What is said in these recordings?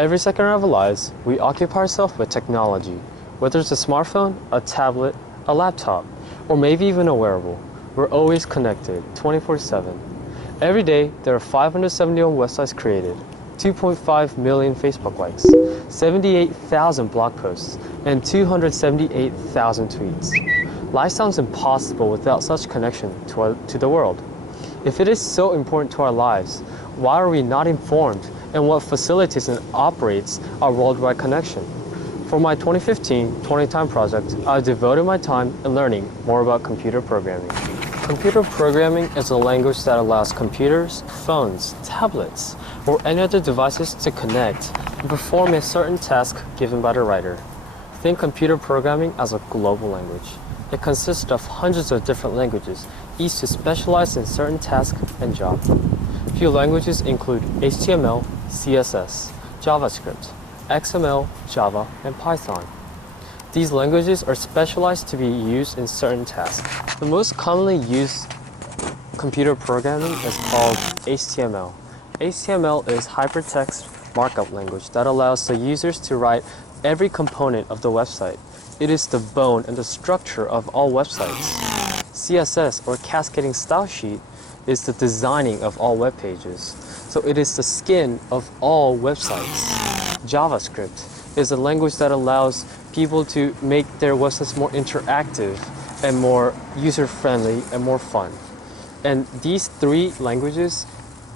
Every second of our lives, we occupy ourselves with technology, whether it's a smartphone, a tablet, a laptop, or maybe even a wearable. We're always connected, 24/7. Every day, there are 571 websites created, 2.5 million Facebook likes, 78,000 blog posts, and 278,000 tweets. Life sounds impossible without such connection to the world. If it is so important to our lives, why are we not informed and what facilitates and operates our worldwide connection? For my 2015 20 Time project, I devoted my time in learning more about computer programming. Computer programming is a language that allows computers, phones, tablets, or any other devices to connect and perform a certain task given by the writer. Think computer programming as a global language. It consists of hundreds of different languages, each to specialize in certain tasks and jobs. Few languages include HTML, CSS, JavaScript, XML, Java, and Python. These languages are specialized to be used in certain tasks. The most commonly used computer programming is called HTML. HTML is hypertext markup language that allows the users to write every component of the website. It is the bone and the structure of all websites. CSS, or Cascading Style Sheet, is the designing of all web pages. So it is the skin of all websites. JavaScript is a language that allows people to make their websites more interactive and more user-friendly and more fun. And these three languages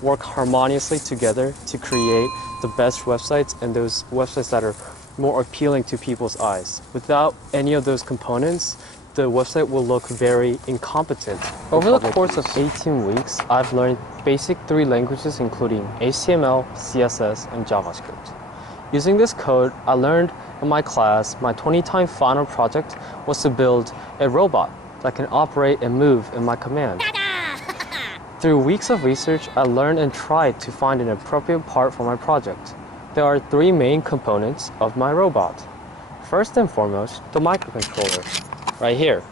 work harmoniously together to create the best websites and those websites that are more appealing to people's eyes. Without any of those components, the website will look very incompetent. Over the course of 18 weeks, I've learned basic three languages including HTML, CSS, and JavaScript. Using this code, I learned in my class, my 20 Time final project was to build a robot that can operate and move in my command. Through weeks of research, I learned and tried to find an appropriate part for my project. There are three main components of my robot. First and foremost, the microcontroller, right here.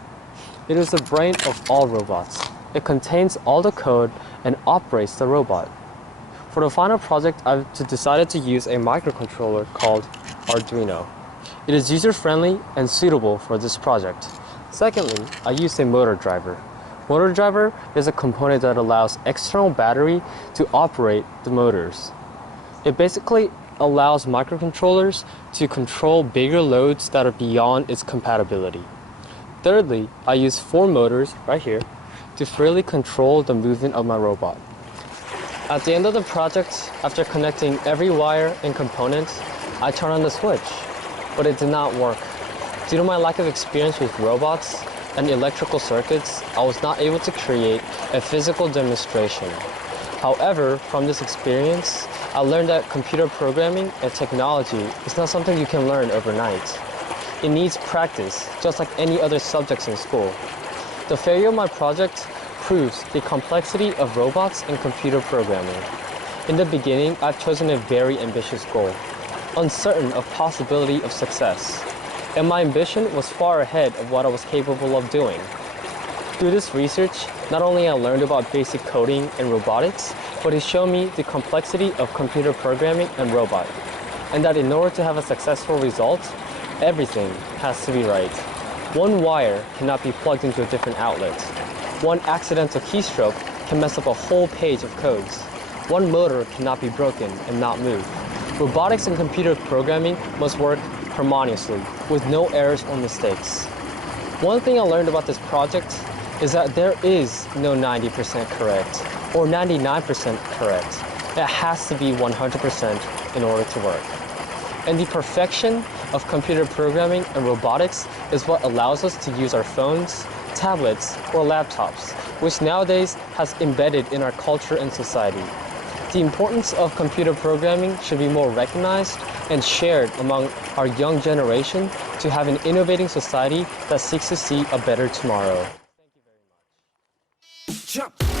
It is the brain of all robots. It contains all the code and operates the robot. For the final project, I've decided to use a microcontroller called Arduino. It is user-friendly and suitable for this project. Secondly, I used a motor driver. Motor driver is a component that allows external battery to operate the motors. It basically allows microcontrollers to control bigger loads that are beyond its compatibility. Thirdly, I use 4 motors right here to freely control the movement of my robot. At the end of the project, after connecting every wire and component, I turned on the switch, but it did not work. Due to my lack of experience with robots and electrical circuits, I was not able to create a physical demonstration. However, from this experience, I learned that computer programming and technology is not something you can learn overnight. It needs practice, just like any other subjects in school. The failure of my project proves the complexity of robots and computer programming. In the beginning, I've chosen a very ambitious goal, uncertain of possibility of success, and my ambition was far ahead of what I was capable of doing. Through this research, not only I learned about basic coding and robotics, but it showed me the complexity of computer programming and robot, and that in order to have a successful result, everything has to be right. One wire cannot be plugged into a different outlet. One accidental keystroke can mess up a whole page of codes. One motor cannot be broken and not move. Robotics and computer programming must work harmoniously, with no errors or mistakes. One thing I learned about this project is that there is no 90% correct or 99% correct. It has to be 100% in order to work. And the perfection of computer programming and robotics is what allows us to use our phones, tablets, or laptops, which nowadays has embedded in our culture and society. The importance of computer programming should be more recognized and shared among our young generation to have an innovating society that seeks to see a better tomorrow. Thank you very much. Jump.